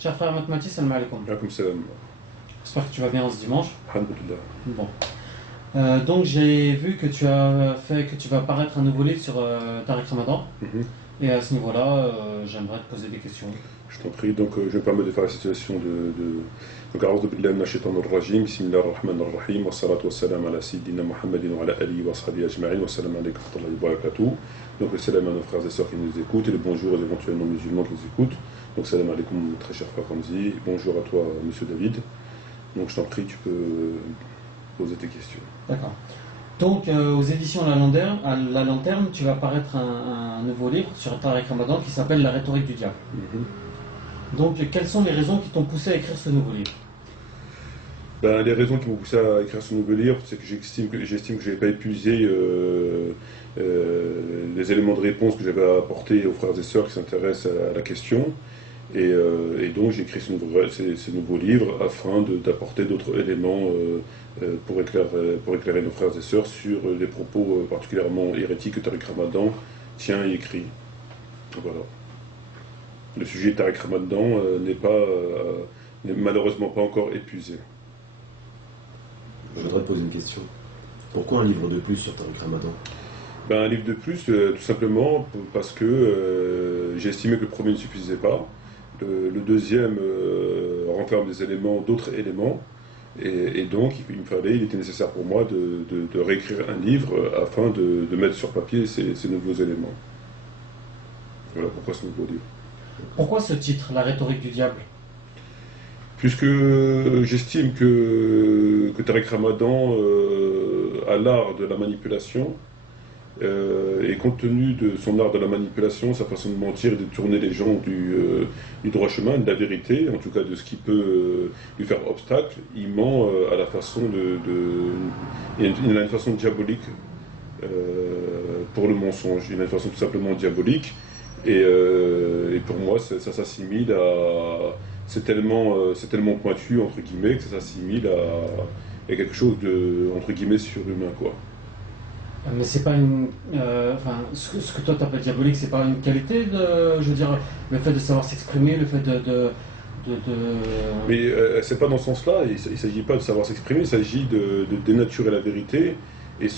Cher frère Matmati, salam alaikum. Alaikum salam. J'espère que tu vas bien en ce dimanche. Alhamdulillah. Bon. Donc j'ai vu que tu vas paraître un nouveau livre sur Tariq Ramadan. Mhm. Et à ce niveau-là, j'aimerais te poser des questions. Je t'en prie, donc je me permets de faire la situation Donc, a'oudhu billahi minash shaitanir rajim, bismillahir rahmanir rahim, wa salatu wa salam ala sayyidina Muhammadin wa ala alihi wa sahbihi ajma'in, wa salam alaykum wa rahmatullahi wa barakatuh. Donc, le salam à nos frères et sœurs qui nous écoutent, et le bonjour aux éventuels non-musulmans qui nous écoutent. Donc, salam alaykum, très cher frère Ramzi, bonjour à toi, monsieur David. Donc, je t'en prie, tu peux poser tes questions. D'accord. Donc aux éditions La Lanterne, tu vas paraître un nouveau livre sur Tariq Ramadan qui s'appelle La rhétorique du diable. Donc quelles sont les raisons qui t'ont poussé à écrire ce nouveau livre? Ben, les raisons qui m'ont poussé à écrire ce nouveau livre, c'est que j'estime que je n'avais pas épuisé les éléments de réponse que j'avais à apporter aux frères et sœurs qui s'intéressent à la question. Et donc j'ai écrit ce nouveau livre afin d'apporter d'autres éléments pour éclairer nos frères et sœurs sur les propos particulièrement hérétiques que Tariq Ramadan tient et écrit. Voilà. Le sujet de Tariq Ramadan n'est malheureusement pas encore épuisé. Je voudrais te poser une question. Pourquoi un livre de plus sur Tariq Ramadan? Ben, un livre de plus, tout simplement parce que j'ai estimé que le premier ne suffisait pas. Le deuxième renferme d'autres éléments, et donc il était nécessaire pour moi de réécrire un livre afin de mettre sur papier ces nouveaux éléments. Voilà pourquoi ce nouveau livre. Pourquoi ce titre, La rhétorique du diable? Puisque j'estime que Tariq Ramadan a l'art de la manipulation, et compte tenu de son art de la manipulation, sa façon de mentir et de tourner les gens du droit chemin, de la vérité, en tout cas de ce qui peut lui faire obstacle, il ment à la façon il a une façon diabolique pour le mensonge, il a une façon tout simplement diabolique, et pour moi ça s'assimile à... C'est tellement pointu, entre guillemets, que ça s'assimile à quelque chose de, entre guillemets, surhumain, quoi. Mais c'est pas une. Ce que toi t'appelles diabolique, c'est pas une qualité de. Je veux dire, le fait de savoir s'exprimer, le fait de. Mais c'est pas dans ce sens-là, il s'agit pas de savoir s'exprimer, il s'agit de dénaturer la vérité, et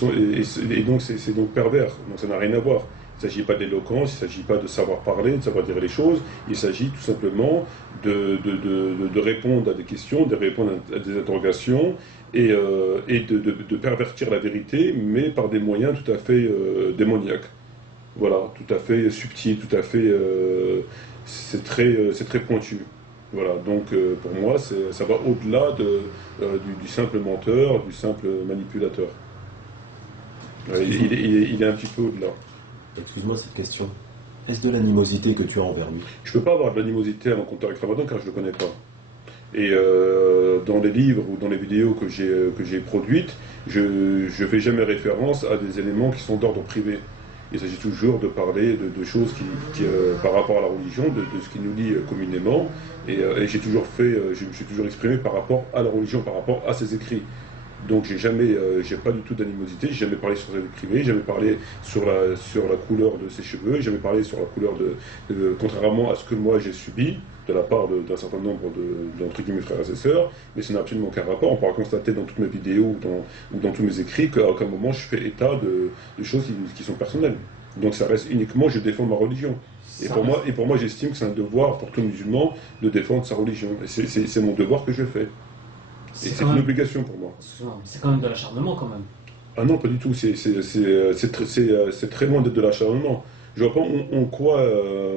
donc c'est donc pervers, donc ça n'a rien à voir. Il ne s'agit pas d'éloquence, il ne s'agit pas de savoir parler, de savoir dire les choses, il s'agit tout simplement de répondre à des questions, de répondre à des interrogations, et de pervertir la vérité, mais par des moyens tout à fait démoniaques. Voilà, tout à fait subtil, tout à fait... c'est très pointu. Voilà, donc pour moi, ça va au-delà du simple menteur, du simple manipulateur. Il est un petit peu au-delà. Excuse-moi cette question. Est-ce de l'animosité que tu as envers lui? Je ne peux pas avoir de l'animosité à mon compte avec Ramadan car je ne le connais pas. Et dans les livres ou dans les vidéos que j'ai produites, je ne fais jamais référence à des éléments qui sont d'ordre privé. Il s'agit toujours de parler de choses par rapport à la religion, de ce qui nous lie communément. Et je me suis toujours exprimé par rapport à la religion, par rapport à ses écrits. Donc j'ai pas du tout d'animosité, j'ai jamais parlé sur sa vie privée, j'ai jamais parlé sur la couleur de ses cheveux, j'ai jamais parlé sur la couleur contrairement à ce que moi j'ai subi de la part d'un certain nombre d'entre guillemets frères et sœurs, mais ça n'a absolument aucun rapport. On pourra constater dans toutes mes vidéos ou dans tous mes écrits qu'à aucun moment je fais état de choses qui sont personnelles. Donc ça reste uniquement, je défends ma religion. Et pour moi j'estime que c'est un devoir pour tout musulman de défendre sa religion. Et c'est mon devoir que je fais. Et c'est une obligation pour moi. C'est quand même de l'acharnement, quand même. Ah non, pas du tout. C'est très loin d'être de l'acharnement. Je vois pas en quoi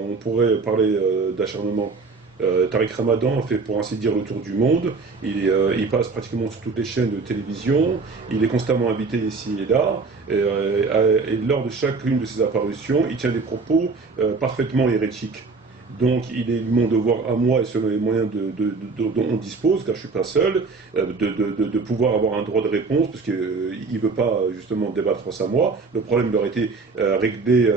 on pourrait parler d'acharnement. Tariq Ramadan fait, pour ainsi dire, le tour du monde. Il passe pratiquement sur toutes les chaînes de télévision. Il est constamment invité ici et là. Et lors de chacune de ses apparitions, il tient des propos parfaitement hérétiques. Donc il est mon devoir à moi, et selon les moyens dont on dispose, car je ne suis pas seul, de pouvoir avoir un droit de réponse, parce qu'il ne veut pas justement débattre face à moi. Le problème leur a été réglé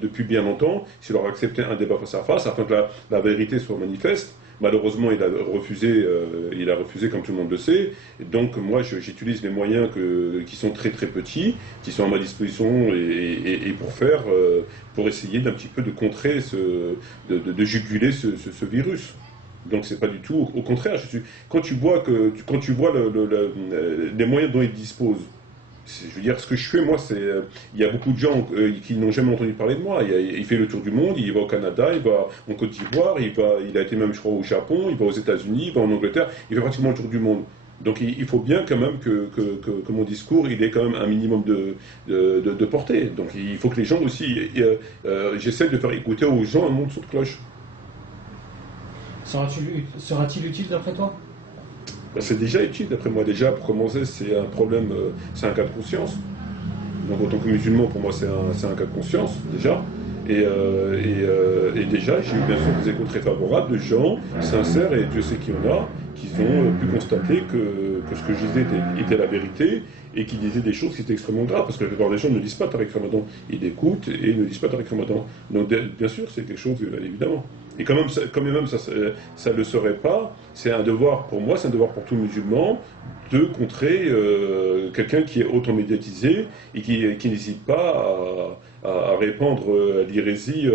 depuis bien longtemps, s'il leur acceptait un débat face à face, afin que la vérité soit manifeste. Malheureusement, il a refusé comme tout le monde le sait. Et donc moi, j'utilise les moyens qui sont très très petits, qui sont à ma disposition et pour essayer d'un petit peu de contrer, de juguler ce virus. Donc c'est pas du tout, au contraire, quand tu vois les moyens dont il dispose, je veux dire, ce que je fais, moi, il y a beaucoup de gens qui n'ont jamais entendu parler de moi. Il fait le tour du monde, il va au Canada, il va en Côte d'Ivoire, il a été même, je crois, au Japon, il va aux États-Unis, il va en Angleterre, il fait pratiquement le tour du monde. Donc il faut bien quand même que mon discours, il ait quand même un minimum de portée. Donc il faut que les gens aussi, j'essaie de faire écouter aux gens un monde sous de cloche. Sera-t-il utile d'après toi? Ben, c'est déjà utile, d'après moi. Déjà, pour commencer, c'est un problème, c'est un cas de conscience. Donc, en tant que musulman, pour moi, c'est un cas de conscience, déjà. Et déjà, j'ai eu bien sûr des échos très favorables de gens sincères, et Dieu sait qui en a, qui ont pu constater que ce que je disais était la vérité, et qui disaient des choses qui étaient extrêmement graves, parce que la plupart des gens ne lisent pas Tariq Ramadan. Ils écoutent et ne lisent pas Tariq Ramadan. Donc, bien sûr, c'est quelque chose, évidemment. Et quand même ça ne le serait pas, c'est un devoir pour moi, c'est un devoir pour tout musulman, de contrer quelqu'un qui est autant médiatisé et qui n'hésite pas à répandre l'hérésie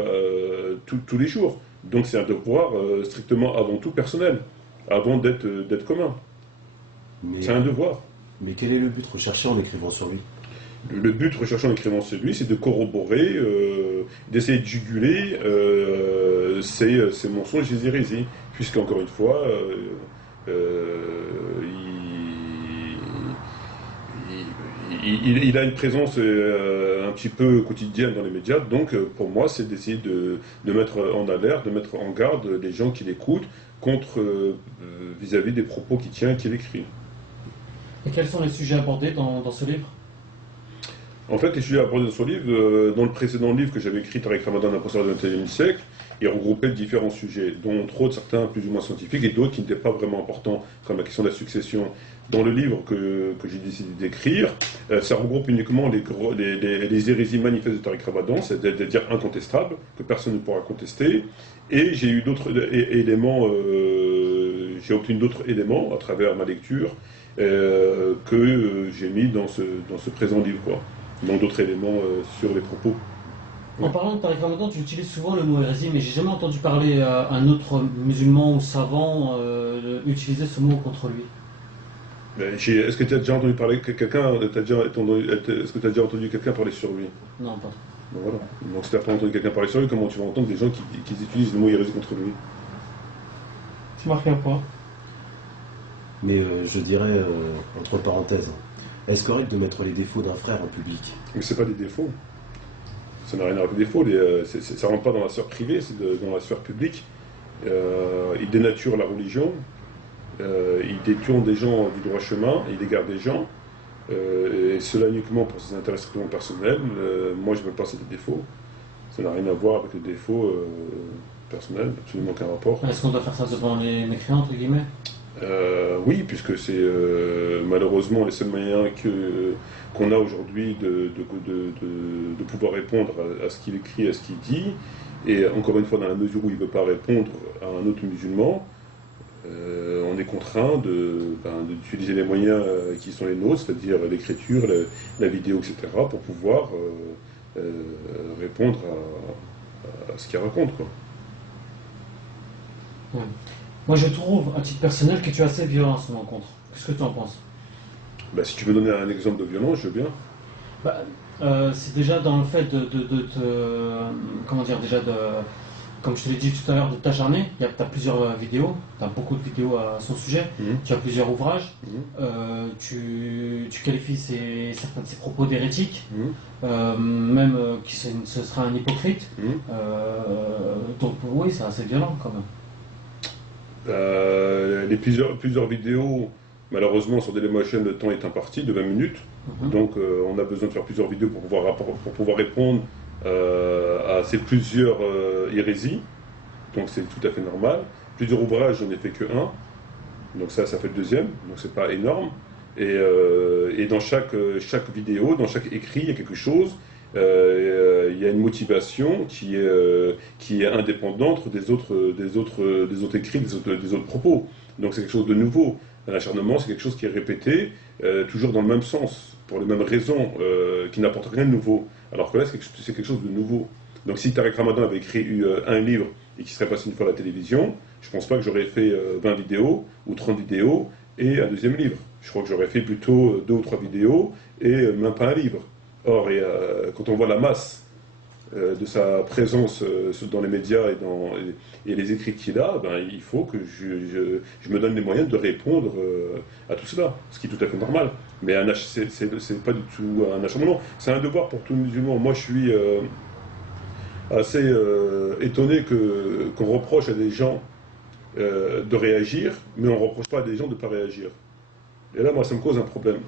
tous les jours. Donc c'est un devoir strictement avant tout personnel, avant d'être commun. C'est un devoir. Mais quel est le but recherché en écrivant sur lui? Le but recherché en écrivant sur lui, c'est de corroborer, d'essayer de juguler ces mensonges et ces hérésies. Puisqu'encore une fois, il a une présence un petit peu quotidienne dans les médias. Donc pour moi, c'est d'essayer de mettre en alerte, de mettre en garde les gens qui l'écoutent contre vis-à-vis des propos qu'il tient et qu'il écrit. Et quels sont les sujets abordés dans ce livre? En fait, les sujets abordés dans son livre, dans le précédent livre que j'avais écrit, Tariq Ramadan, l'imposteur du XXIe siècle, il regroupait différents sujets, dont entre autres certains plus ou moins scientifiques et d'autres qui n'étaient pas vraiment importants, comme la question de la succession. Dans le livre que j'ai décidé d'écrire, ça regroupe uniquement les hérésies manifestes de Tariq Ramadan, c'est-à-dire incontestables, que personne ne pourra contester, et j'ai eu d'autres éléments, j'ai obtenu d'autres éléments à travers ma lecture que j'ai mis dans ce présent livre, quoi. Donc d'autres éléments sur les propos. En parlant de Tariq Ramadan, tu utilises souvent le mot hérésie, mais j'ai jamais entendu parler à un autre musulman ou savant utiliser ce mot contre lui. Est-ce que tu as déjà entendu parler de quelqu'un, est-ce que tu as déjà entendu quelqu'un parler sur lui? Non, pas. Bon, voilà. Donc si tu n'as pas entendu quelqu'un parler sur lui, comment tu vas entendre des gens qui utilisent le mot hérésie contre lui? C'est marqué un point. Mais je dirais, entre parenthèses, est-ce correct de mettre les défauts d'un frère en public? Mais c'est pas des défauts. Ça n'a rien à voir avec des défauts. Ça rentre pas dans la sphère privée, c'est dans la sphère publique. Il dénature la religion, il détourne des gens du droit chemin, il égare des gens, et cela uniquement pour ses intérêts strictement personnels. Moi, je ne veux pas des défauts. Ça n'a rien à voir avec les défauts personnels, absolument aucun rapport. Est-ce qu'on doit faire ça devant les mécréants, entre guillemets? Oui, puisque c'est malheureusement les seuls moyens qu'on a aujourd'hui de pouvoir répondre à ce qu'il écrit, à ce qu'il dit. Et encore une fois, dans la mesure où il ne veut pas répondre à un autre musulman, on est contraint d'utiliser les moyens qui sont les nôtres, c'est-à-dire l'écriture, la vidéo, etc., pour pouvoir répondre à ce qu'il raconte, quoi. Ouais. Moi, je trouve, à titre personnel, que tu es assez violent à son encontre. Qu'est-ce que tu en penses? Bah, si tu veux donner un exemple de violence, je veux bien. C'est déjà dans le fait comment dire, déjà comme je te l'ai dit tout à l'heure, de t'acharner. Tu as plusieurs vidéos, tu as beaucoup de vidéos à son sujet, tu as plusieurs ouvrages, tu qualifies certains de ses propos d'hérétiques, même que ce sera un hypocrite. Donc oui, c'est assez violent quand même. Les plusieurs vidéos, malheureusement sur Dailymotion, le temps est imparti de 20 minutes. Donc on a besoin de faire plusieurs vidéos pour pouvoir répondre à ces plusieurs hérésies. Donc c'est tout à fait normal. Plusieurs ouvrages, j'en ai fait que un. Donc ça fait le deuxième. Donc c'est pas énorme. Et dans chaque vidéo, dans chaque écrit, il y a quelque chose il y a une motivation qui est indépendante des autres écrits, des autres propos. Donc c'est quelque chose de nouveau. Un acharnement, c'est quelque chose qui est répété, toujours dans le même sens, pour les mêmes raisons, qui n'apporte rien de nouveau. Alors que là, c'est quelque chose de nouveau. Donc si Tariq Ramadan avait écrit un livre et qui serait passé une fois à la télévision, je ne pense pas que j'aurais fait 20 vidéos ou 30 vidéos et un deuxième livre. Je crois que j'aurais fait plutôt 2 ou 3 vidéos et même pas un livre. Or, quand on voit la masse de sa présence dans les médias et les écrits qu'il a, ben, il faut que je me donne les moyens de répondre à tout cela, ce qui est tout à fait normal. Mais c'est pas du tout un acharnement, c'est un devoir pour tout musulman. Moi, je suis assez étonné qu'on reproche à des gens de réagir, mais on ne reproche pas à des gens de ne pas réagir. Et là, moi, ça me cause un problème.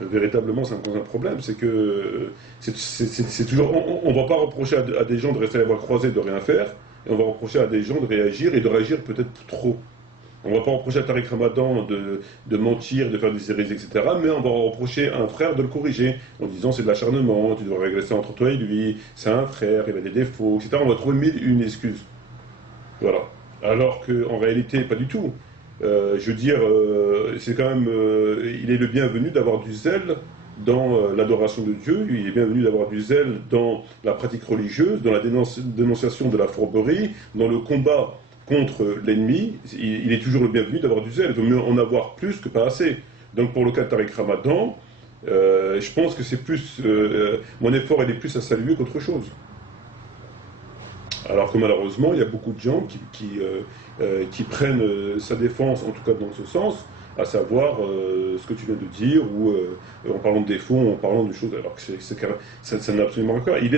Véritablement, ça me pose un problème, c'est que c'est toujours, on ne va pas reprocher à des gens de rester les bras croisés, de rien faire, et on va reprocher à des gens de réagir, et de réagir peut-être trop. On ne va pas reprocher à Tariq Ramadan de mentir, de faire des hérésies, etc., mais on va reprocher à un frère de le corriger, en disant c'est de l'acharnement, tu devrais régler ça entre toi et lui, c'est un frère, il a des défauts, etc. On va trouver 1001 excuses. Voilà. Alors qu'en réalité, pas du tout. Je veux dire, c'est quand même, il est le bienvenu d'avoir du zèle dans l'adoration de Dieu, il est bienvenu d'avoir du zèle dans la pratique religieuse, dans la dénonciation de la fourberie, dans le combat contre l'ennemi. Il est toujours le bienvenu d'avoir du zèle, il vaut mieux en avoir plus que pas assez. Donc pour le cas de Tariq Ramadan, je pense que c'est plus, mon effort il est plus à saluer qu'autre chose. Alors que malheureusement, il y a beaucoup de gens qui prennent sa défense, en tout cas dans ce sens, à savoir ce que tu viens de dire, ou en parlant de défauts, en parlant de choses, alors que ça n'a absolument rien à voir. Il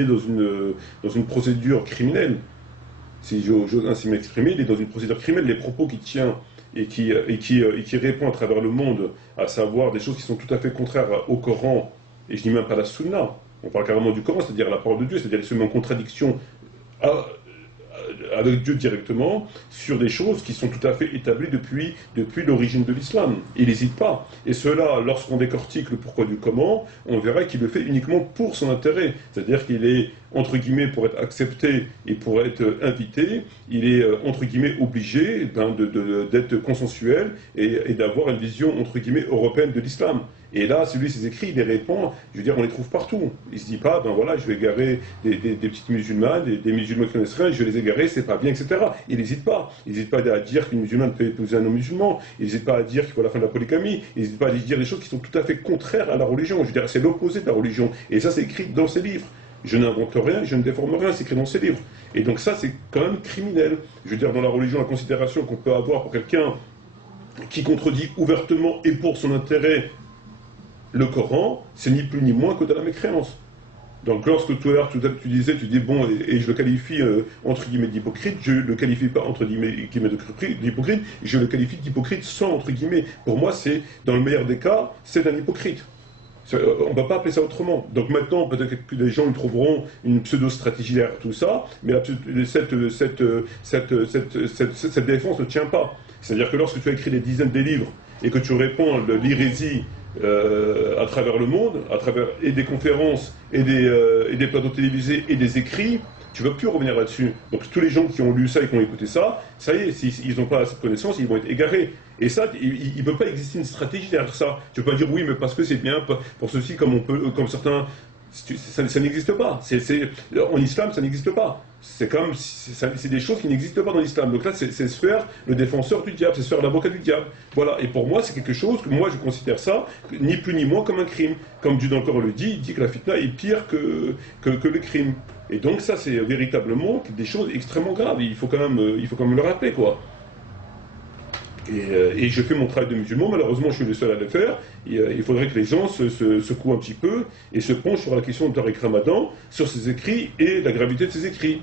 est dans une procédure criminelle. Si j'ose ainsi m'exprimer, il est dans une procédure criminelle. Les propos qu'il tient et qui répond à travers le monde, à savoir des choses qui sont tout à fait contraires au Coran, et je dis même pas la Sunna. On parle carrément du Coran, c'est-à-dire la parole de Dieu, c'est-à-dire qu'ils se met en contradiction avec Dieu directement sur des choses qui sont tout à fait établies depuis l'origine de l'islam. Il n'hésite pas. Et cela, lorsqu'on décortique le pourquoi du comment, on verra qu'il le fait uniquement pour son intérêt. C'est-à-dire qu'il est, entre guillemets, pour être accepté et pour être invité, il est, entre guillemets, obligé d'être consensuel et d'avoir une vision, entre guillemets, européenne de l'islam. Et là, celui de ses écrits, il les répond, je veux dire, on les trouve partout. Il ne se dit pas, ben voilà, je vais égarer des petites musulmanes, des musulmans qui connaissent rien, je vais les égarer, c'est pas bien, etc. Il n'hésite pas. Il n'hésite pas à dire qu'une musulmane peut épouser un non-musulman. Il n'hésite pas à dire qu'il faut la fin de la polygamie. Il n'hésite pas à dire des choses qui sont tout à fait contraires à la religion. Je veux dire, c'est l'opposé de la religion. Et ça, c'est écrit dans ses livres. Je n'invente rien, je ne déforme rien, c'est écrit dans ses livres. Et donc ça, c'est quand même criminel. Je veux dire, dans la religion, la considération qu'on peut avoir pour quelqu'un qui contredit ouvertement et pour son intérêt le Coran, c'est ni plus ni moins que de la mécréance. Donc lorsque tout à l'heure tu dis bon, et je le qualifie entre guillemets d'hypocrite, je le qualifie pas entre guillemets d'hypocrite, je le qualifie d'hypocrite sans entre guillemets. Pour moi, c'est, dans le meilleur des cas, c'est un hypocrite. On ne va pas appeler ça autrement. Donc maintenant, peut-être que les gens ils trouveront une pseudo-stratégie derrière tout ça, mais cette défense ne tient pas. C'est-à-dire que lorsque tu as écrit des dizaines de livres et que tu réponds à l'hérésie à travers le monde, à travers et des conférences et des plateaux télévisés et des écrits, tu ne vas plus revenir là-dessus. Donc tous les gens qui ont lu ça et qui ont écouté ça, ça y est, s'ils n'ont pas cette connaissance, ils vont être égarés. Et ça, il ne peut pas exister une stratégie derrière ça. Tu ne peux pas dire oui, mais parce que c'est bien pour ceci, comme certains. Ça n'existe pas. En islam, ça n'existe pas. C'est des choses qui n'existent pas dans l'islam. Donc là, c'est se faire le défenseur du diable, c'est se faire l'avocat du diable. Voilà. Et pour moi, c'est quelque chose que moi, je considère ça, ni plus ni moins, comme un crime. Comme Dieu encore le dit, il dit que la fitna est pire que le crime. Et donc ça, c'est véritablement des choses extrêmement graves. Il faut quand même le rappeler, quoi. Et je fais mon travail de musulman, malheureusement je suis le seul à le faire. Il faudrait que les gens se secouent un petit peu et se penchent sur la question de Tariq Ramadan, sur ses écrits et la gravité de ses écrits.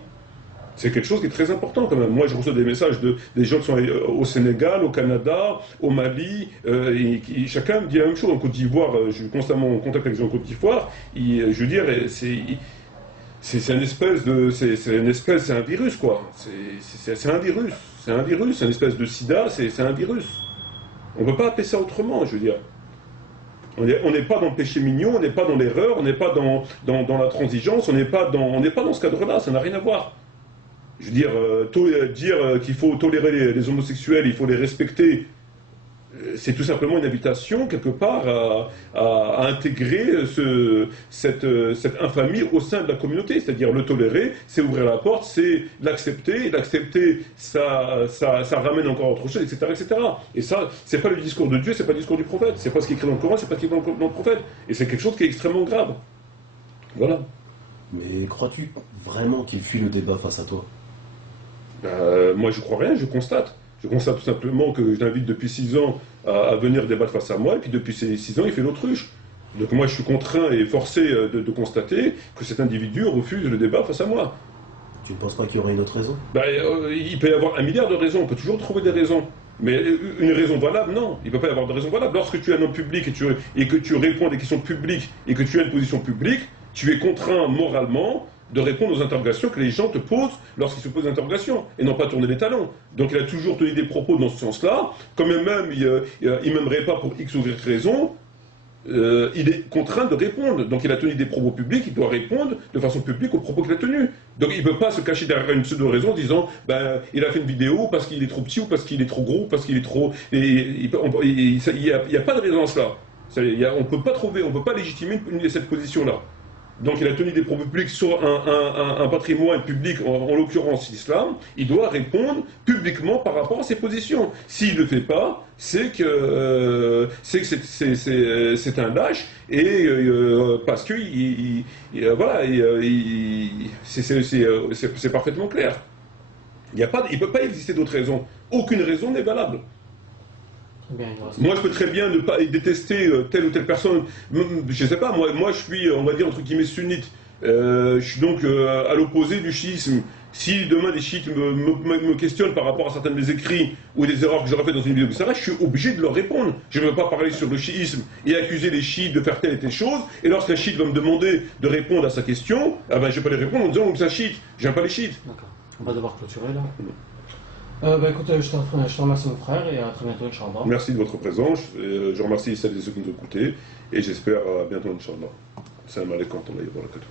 C'est quelque chose qui est très important quand même. Moi je reçois des messages des gens qui sont au Sénégal, au Canada, au Mali, et chacun me dit la même chose. En Côte d'Ivoire, je suis constamment en contact avec les gens en Côte d'Ivoire, je veux dire, c'est un virus quoi. C'est un virus. C'est un virus, c'est une espèce de sida, c'est un virus. On ne peut pas appeler ça autrement, je veux dire. On n'est pas dans le péché mignon, on n'est pas dans l'erreur, on n'est pas dans la transigence, on n'est pas dans ce cadre-là, ça n'a rien à voir. Je veux dire, dire qu'il faut tolérer les homosexuels, il faut les respecter, c'est tout simplement une invitation, quelque part, à intégrer cette infamie au sein de la communauté. C'est-à-dire le tolérer, c'est ouvrir la porte, c'est l'accepter. Et l'accepter, ça ramène encore autre chose, etc., etc. Et ça, c'est pas le discours de Dieu, c'est pas le discours du prophète. C'est pas ce qui est écrit dans le Coran, c'est pas ce qui est dans le prophète. Et c'est quelque chose qui est extrêmement grave. Voilà. Mais crois-tu vraiment qu'il fuit le débat face à toi? Moi, je crois rien, je constate. Je constate tout simplement que je l'invite depuis 6 ans à venir débattre face à moi, et puis depuis ces 6 ans, il fait l'autruche. Donc moi, je suis contraint et forcé de constater que cet individu refuse le débat face à moi. Tu ne penses pas qu'il y aurait une autre raison? Il peut y avoir 1 milliard de raisons, on peut toujours trouver des raisons. Mais une raison valable, non. Il ne peut pas y avoir de raison valable. Lorsque tu es un homme public et que tu réponds à des questions publiques et que tu as une position publique, tu es contraint moralement de répondre aux interrogations que les gens te posent lorsqu'ils se posent des interrogations, et non pas tourner les talons. Donc il a toujours tenu des propos dans ce sens-là, quand même il m'aimerait pas pour X ou Y raison, il est contraint de répondre. Donc il a tenu des propos publics, il doit répondre de façon publique aux propos qu'il a tenus. Donc il ne peut pas se cacher derrière une pseudo-raison en disant il a fait une vidéo parce qu'il est trop petit, ou parce qu'il est trop gros, ou parce qu'il est trop... Il n'y a pas de raison à cela. On ne peut pas légitimer cette position-là. Donc il a tenu des propos publics sur un patrimoine public, en l'occurrence l'islam, il doit répondre publiquement par rapport à ses positions. S'il ne le fait pas, c'est un lâche, et parce que voilà, c'est parfaitement clair. Il ne peut pas exister d'autres raisons. Aucune raison n'est valable. Moi, je peux très bien ne pas détester telle ou telle personne. Je sais pas, moi je suis, on va dire, entre guillemets, sunnite. Je suis donc à l'opposé du chiisme. Si demain des chiites me questionnent par rapport à certains de mes écrits ou des erreurs que j'aurais fait dans une vidéo, je suis obligé de leur répondre. Je ne veux pas parler sur le chiisme et accuser les chiites de faire telle et telle chose. Et lorsqu'un chiite va me demander de répondre à sa question, je ne vais pas lui répondre en disant que c'est un chiite. J'aime pas les chiites. D'accord. On va devoir clôturer là. Écoute, je te remercie mon frère, et à très bientôt, Inch'Allah. Merci de votre présence. Je remercie celles et ceux qui nous ont écoutés, et j'espère à bientôt, Inch'Allah. Salam alaikum wa rahmatullahi wa barakatuh.